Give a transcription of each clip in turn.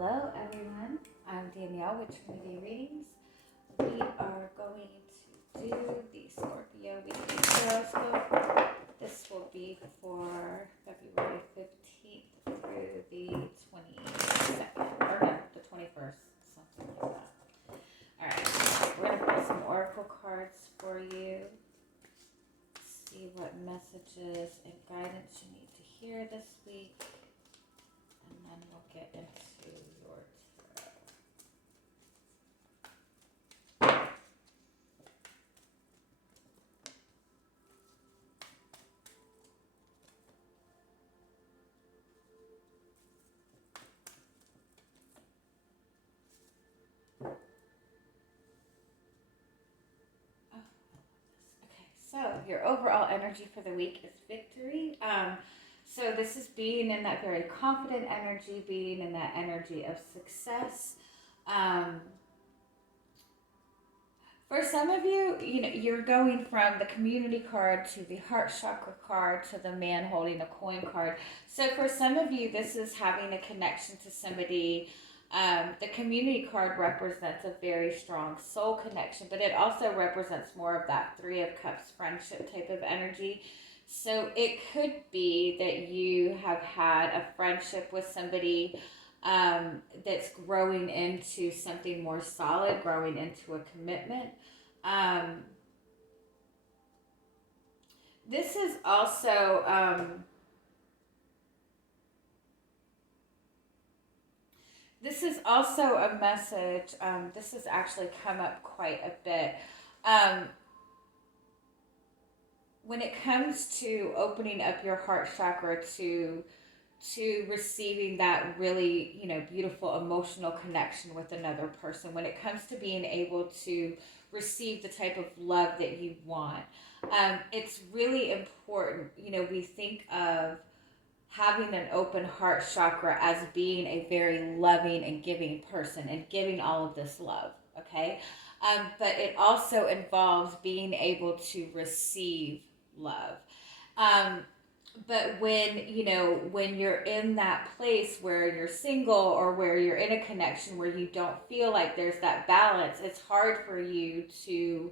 Hello everyone, I'm Danielle with Trinity Readings. We are going to do the Scorpio Weekly Tarotscope. This will be for February 15th through the 22nd, or no, the 21st, something like that. Alright, we're going to pull some oracle cards for you. See what messages and guidance you need to hear this week. And then we'll get into your tarot. Okay, so your overall energy for the week is victory. So this is being in that very confident energy, being in that energy of success. For some of you, you're going from the community card to the heart chakra card to the man holding a coin card. So for some of you, this is having a connection to somebody. The community card represents a very strong soul connection, but it also represents more of that Three of Cups friendship type of energy. So it could be that you have had a friendship with somebody that's growing into something more solid, growing into a commitment. This is also a message. This has actually come up quite a bit. When it comes to opening up your heart chakra to receiving that really, beautiful emotional connection with another person, when it comes to being able to receive the type of love that you want, it's really important. We think of having an open heart chakra as being a very loving and giving person and giving all of this love, okay? But it also involves being able to receive love. But when you're in that place where you're single or where you're in a connection where you don't feel like there's that balance, it's hard for you to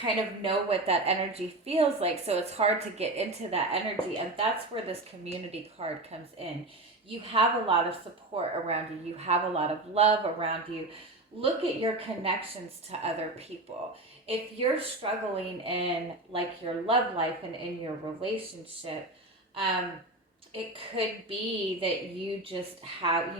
kind of know what that energy feels like. So it's hard to get into that energy. And that's where this community card comes in. You have a lot of support around you. You have a lot of love around you. Look at your connections to other people. If you're struggling in like your love life and in your relationship, it could be that you just have,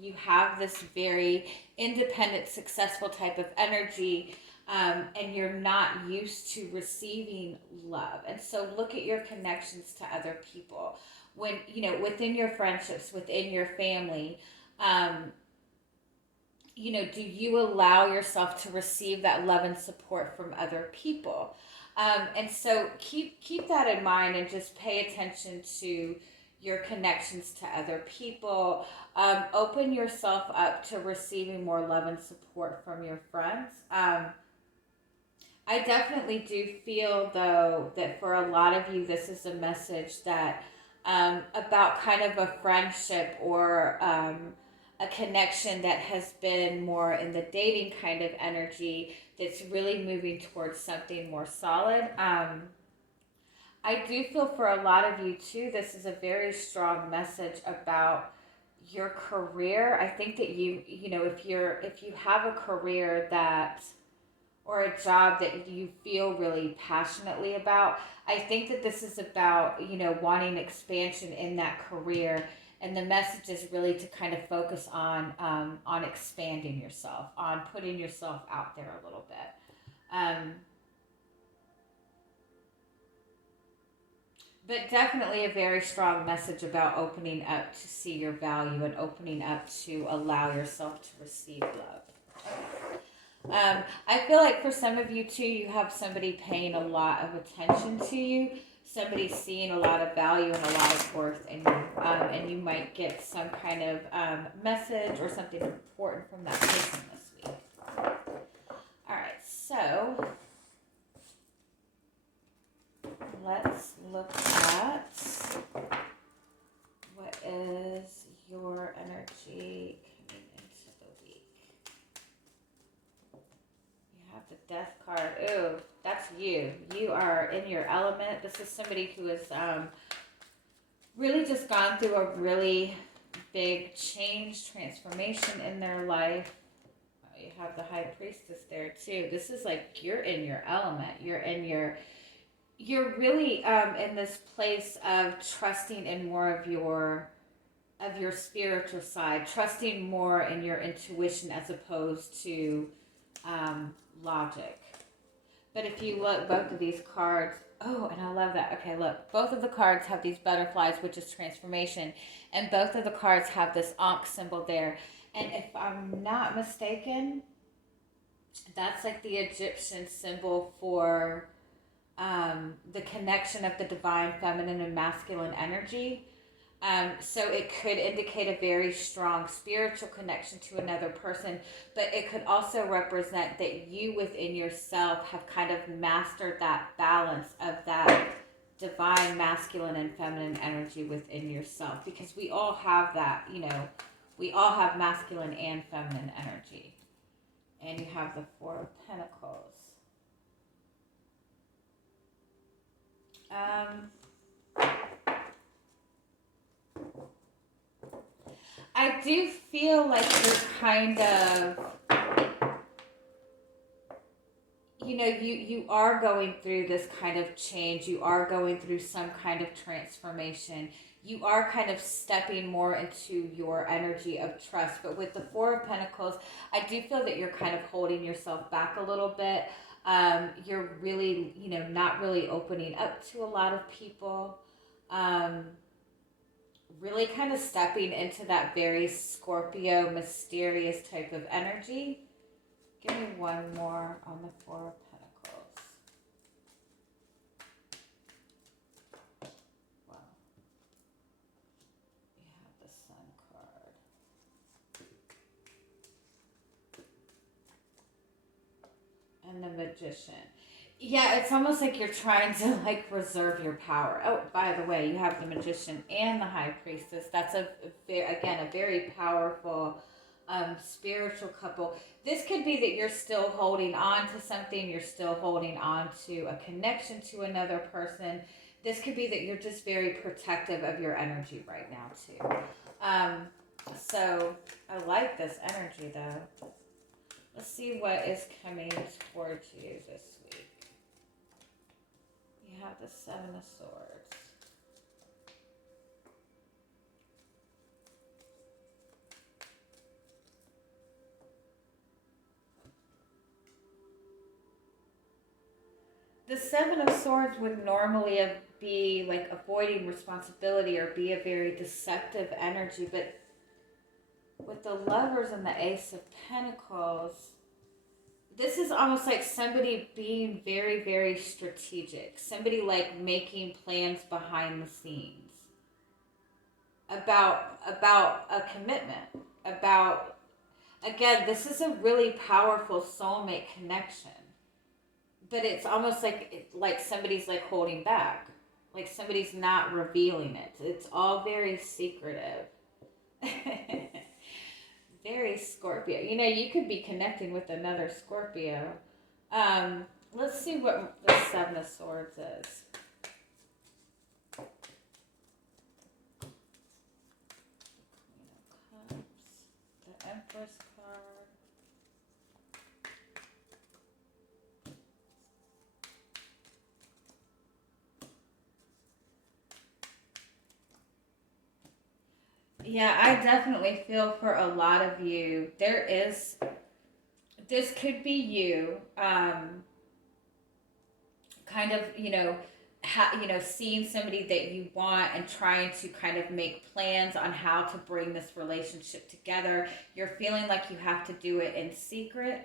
you have this very independent, successful type of energy, and you're not used to receiving love. And so look at your connections to other people. When, within your friendships, within your family, do you allow yourself to receive that love and support from other people? And so keep that in mind and just pay attention to your connections to other people. Open yourself up to receiving more love and support from your friends. I definitely do feel, though, that for a lot of you, this is a message that about kind of a friendship or a connection that has been more in the dating kind of energy that's really moving towards something more solid. I do feel for a lot of you, too, this is a very strong message about your career. I think that if you have a career that or a job that you feel really passionately about, I think that this is about, wanting expansion in that career. And the message is really to kind of focus on expanding yourself, on putting yourself out there a little bit. But definitely a very strong message about opening up to see your value and opening up to allow yourself to receive love. I feel like for some of you too, you have somebody paying a lot of attention to you, somebody seeing a lot of value and a lot of worth in you, and you might get some kind of message or something important from that person this week. All right, so let's look at what is your energy coming into the week. You have the Death card. Ooh, that's you. You are in your element. This is somebody who has really just gone through a really big change, transformation in their life. You have the High Priestess there too. This is like you're in your element. You're really in this place of trusting in more of your spiritual side, trusting more in your intuition as opposed to logic. But if you look, both of these cards, oh, and I love that. Okay, look, both of the cards have these butterflies, which is transformation, and both of the cards have this Ankh symbol there. And if I'm not mistaken, that's like the Egyptian symbol for the connection of the divine feminine and masculine energy. So it could indicate a very strong spiritual connection to another person, but it could also represent that you within yourself have kind of mastered that balance of that divine masculine and feminine energy within yourself, because we all have that, we all have masculine and feminine energy. And you have the Four of Pentacles. I do feel like you're kind of, you are going through this kind of change. You are going through some kind of transformation. You are kind of stepping more into your energy of trust. But with the Four of Pentacles, I do feel that you're kind of holding yourself back a little bit. You're really, not really opening up to a lot of people. Really kind of stepping into that very Scorpio, mysterious type of energy. Give me one more on the Four of Pentacles. Wow. You have the Sun card. And the Magician. Yeah, it's almost like you're trying to like reserve your power. Oh, by the way, you have the Magician and the High Priestess. That's a very powerful spiritual couple. This could be that you're still holding on to something. You're still holding on to a connection to another person. This could be that you're just very protective of your energy right now too. So I like this energy though. Let's see what is coming towards you this week. You have the Seven of Swords. The Seven of Swords would normally be like avoiding responsibility or be a very deceptive energy, but with the Lovers and the Ace of Pentacles, this is almost like somebody being very, very strategic. Somebody like making plans behind the scenes about a commitment. Again, this is a really powerful soulmate connection. But it's almost like somebody's like holding back. Like somebody's not revealing it. It's all very secretive. Very Scorpio. You could be connecting with another Scorpio. Let's see what the Seven of Swords is. Queen of Cups, the Empress card. Yeah, I definitely feel for a lot of you. This could be you, kind of, seeing somebody that you want and trying to kind of make plans on how to bring this relationship together. You're feeling like you have to do it in secret.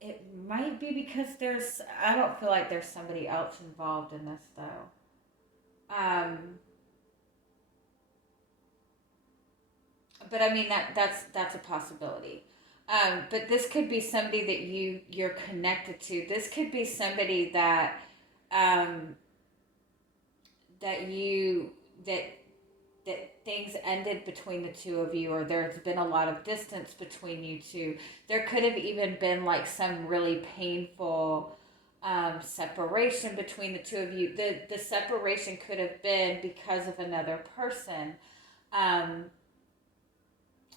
It might be because I don't feel like there's somebody else involved in this though. But I mean that's a possibility. But this could be somebody that you're connected to. This could be somebody that that that things ended between the two of you, or there's been a lot of distance between you two. There could have even been like some really painful separation between the two of you. The separation could have been because of another person. Um,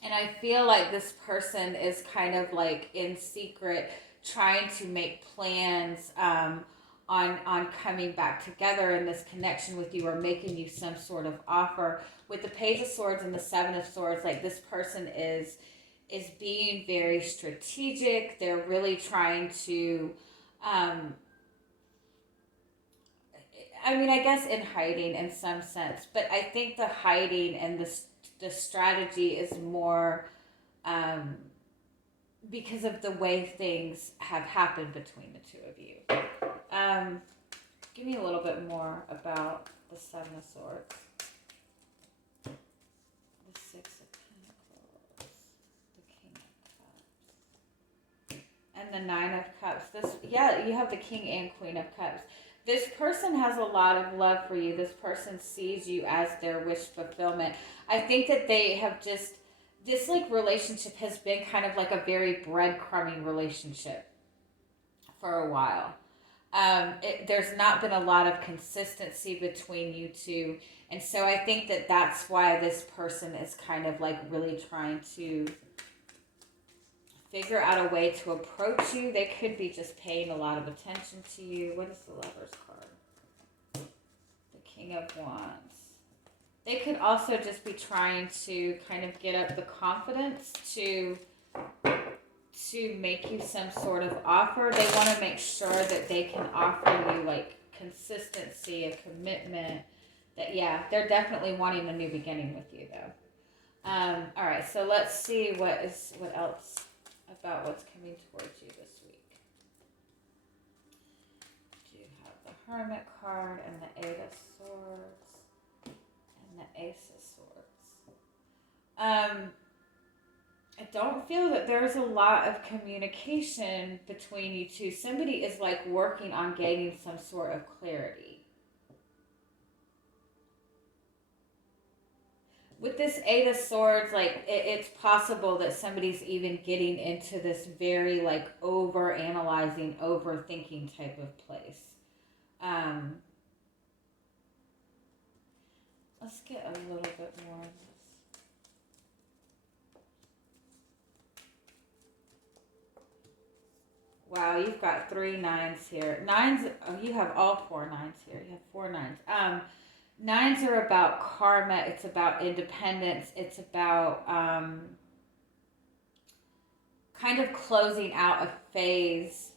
and I feel like this person is kind of like in secret trying to make plans on coming back together in this connection with you, or making you some sort of offer. With the Page of Swords and the Seven of Swords, like this person is being very strategic. They're really trying to I mean, I guess in hiding in some sense, but I think the hiding and the strategy is more um, because of the way things have happened between the two of you. Um, Give me a little bit more about the Seven of Swords, the Six of Pentacles, the King of Cups, and the Nine of Cups. Yeah, you have the King and Queen of Cups. This person has a lot of love for you. This person sees you as their wish fulfillment. I think that they have just, this like relationship has been kind of like a very breadcrumbing relationship for a while. There's not been a lot of consistency between you two. And so I think that that's why this person is kind of like really trying to figure out a way to approach you. They could be just paying a lot of attention to you. What is the Lover's card? The King of Wands. They could also just be trying to kind of get up the confidence to make you some sort of offer. They want to make sure that they can offer you like consistency, a commitment. That yeah, they're definitely wanting a new beginning with you though. All right, so let's see what else about what's coming towards you this week. Do you have the Hermit card and the Eight of Swords and the Ace of Swords? I don't feel that there's a lot of communication between you two. Somebody is like working on gaining some sort of clarity. With this Eight of Swords, like it's possible that somebody's even getting into this very like over analyzing, overthinking type of place. Let's get a little bit more of this. Wow, you've got 3 nines here. Nines, oh, you have all 4 nines here. You have 4 nines. Nines are about karma. It's about independence. It's about kind of closing out a phase.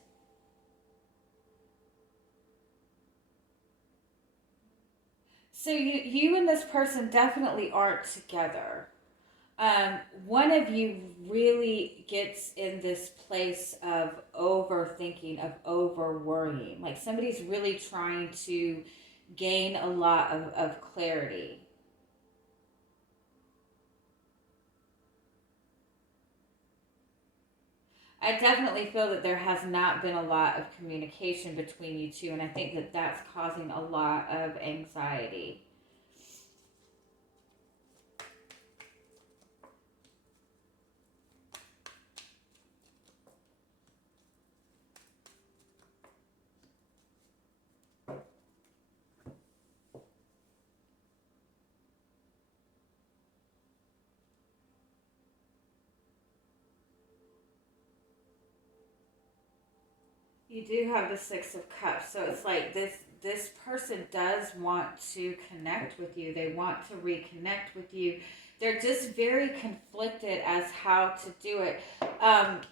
So you and this person definitely aren't together. One of you really gets in this place of overthinking, of over worrying. Like somebody's really trying to gain a lot of clarity. I definitely feel that there has not been a lot of communication between you two, and I think that that's causing a lot of anxiety. You do have the Six of Cups, so it's like this person does want to connect with you. They want to reconnect with you. They're just very conflicted as how to do it. But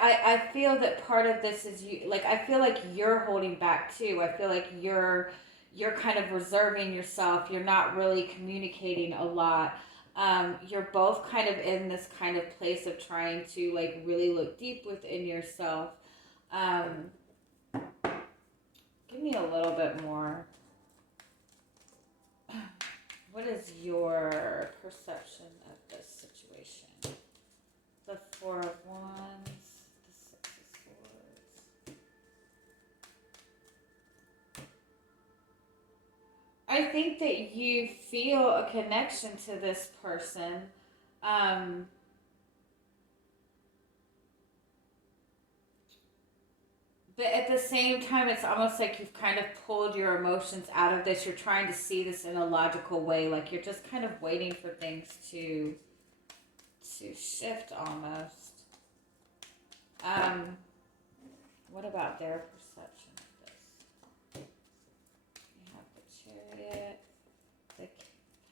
I feel that part of this is you, like I feel like you're holding back too. I feel like you're kind of reserving yourself. You're not really communicating a lot. You're both kind of in this kind of place of trying to like really look deep within yourself. Um, Give me a little bit more. What is your perception of this situation? The Four of Wands, the Six of Swords. I think that you feel a connection to this person. Um, but at the same time, it's almost like you've kind of pulled your emotions out of this. You're trying to see this in a logical way. Like you're just kind of waiting for things to shift almost. Um, what about their perception of this? You have the Chariot, the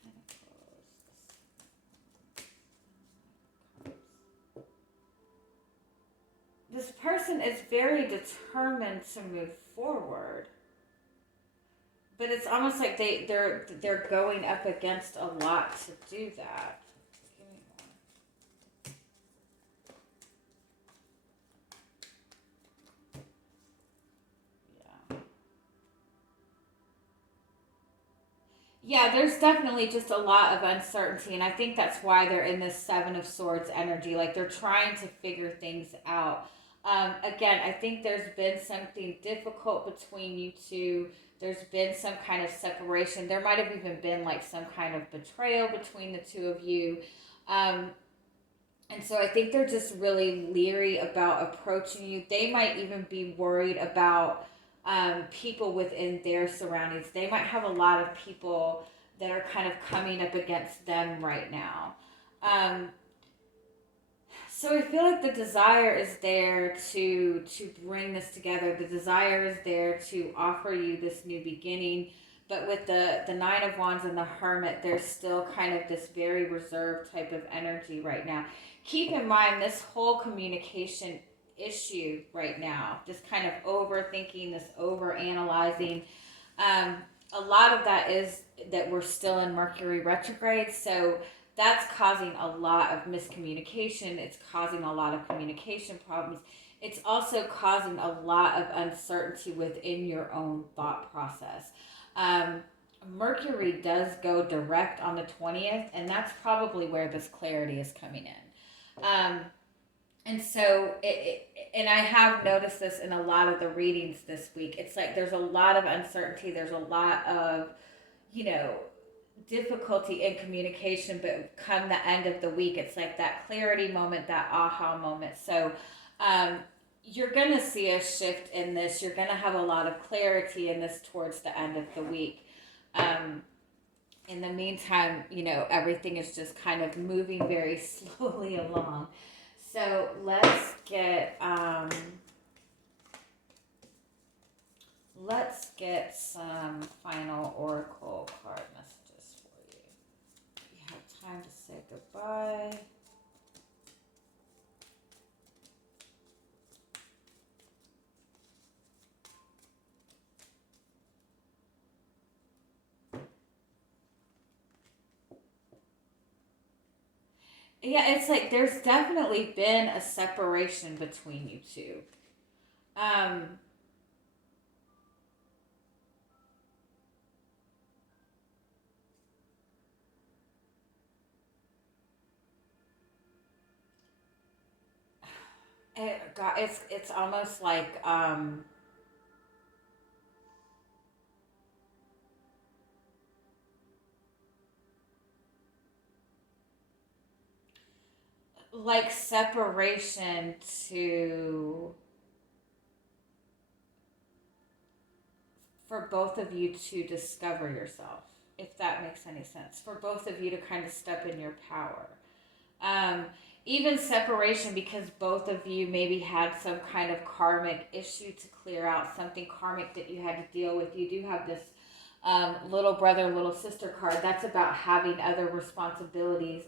Pentacles, this person is very determined to move forward, but it's almost like they're going up against a lot to do that. Give me more. Yeah, there's definitely just a lot of uncertainty, and I think that's why they're in this Seven of Swords energy. Like they're trying to figure things out. Again, I think there's been something difficult between you two. There's been some kind of separation. There might have even been like some kind of betrayal between the two of you. Um, and so I think they're just really leery about approaching you. They might even be worried about people within their surroundings. They might have a lot of people that are kind of coming up against them right now. Um, so I feel like the desire is there to bring this together. The desire is there to offer you this new beginning. But with the Nine of Wands and the Hermit, there's still kind of this very reserved type of energy right now. Keep in mind this whole communication issue right now, this kind of overthinking, this over analyzing. Um, a lot of that is that we're still in Mercury retrograde, so that's causing a lot of miscommunication. It's causing a lot of communication problems. It's also causing a lot of uncertainty within your own thought process. Um, Mercury does go direct on the 20th, and that's probably where this clarity is coming in. And so, and I have noticed this in a lot of the readings this week. It's like there's a lot of uncertainty, there's a lot of, you know, difficulty in communication, but come the end of the week, it's like that clarity moment, that aha moment. So, you're going to see a shift in this. You're going to have a lot of clarity in this towards the end of the week. In the meantime, you know, everything is just kind of moving very slowly along. So let's get some final oracle card messages for you. You have time to say goodbye. Yeah, it's like there's definitely been a separation between you two. Um, it's almost like separation to for both of you to discover yourself, if that makes any sense. For both of you to kind of step in your power. Um, Even separation because both of you maybe had some kind of karmic issue to clear out, something karmic that you had to deal with. You do have this little brother, little sister card. That's about having other responsibilities.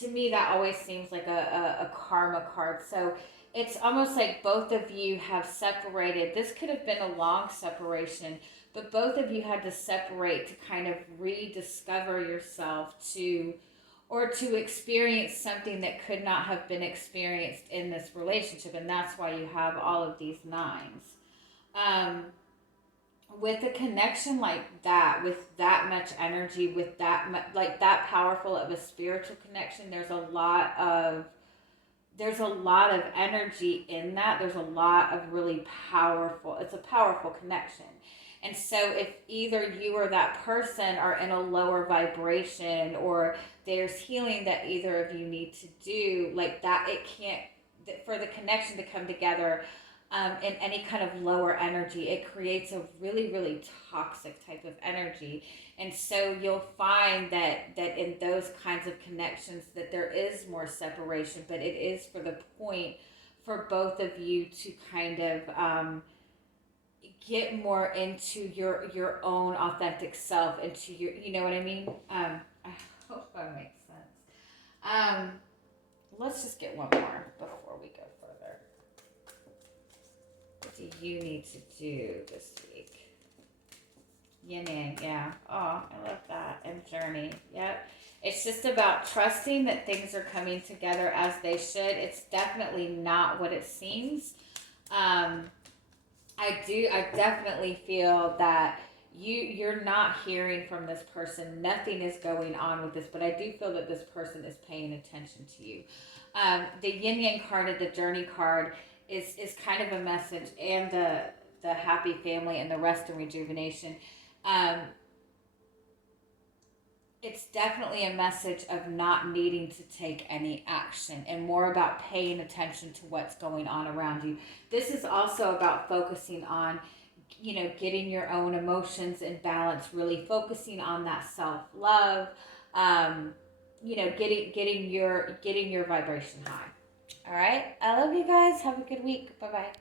To me, that always seems like a karma card. So it's almost like both of you have separated. This could have been a long separation, but both of you had to separate to kind of rediscover yourself or to experience something that could not have been experienced in this relationship. And that's why you have all of these nines. With a connection like that, with that much energy, with that much, like that powerful of a spiritual connection, there's a lot of energy in that. There's a lot of really powerful, it's a powerful connection. And so if either you or that person are in a lower vibration, or there's healing that either of you need to do, like that, it can't, for the connection to come together in any kind of lower energy, it creates a really, really toxic type of energy. And so you'll find that in those kinds of connections that there is more separation, but it is for the point for both of you to kind of get more into your own authentic self, into your, you know what I mean. I hope that makes sense. Let's just get one more before we go further. What do you need to do this week? Yin yang, yeah. Oh, I love that. And journey, yep. It's just about trusting that things are coming together as they should. It's definitely not what it seems. I definitely feel that you're not hearing from this person. Nothing is going on with this, but I do feel that this person is paying attention to you. The yin yang card and the journey card is kind of a message, and the happy family and the rest and rejuvenation. Um, it's definitely a message of not needing to take any action, and more about paying attention to what's going on around you. This is also about focusing on, getting your own emotions in balance, really focusing on that self-love, getting your vibration high. All right. I love you guys. Have a good week. Bye-bye.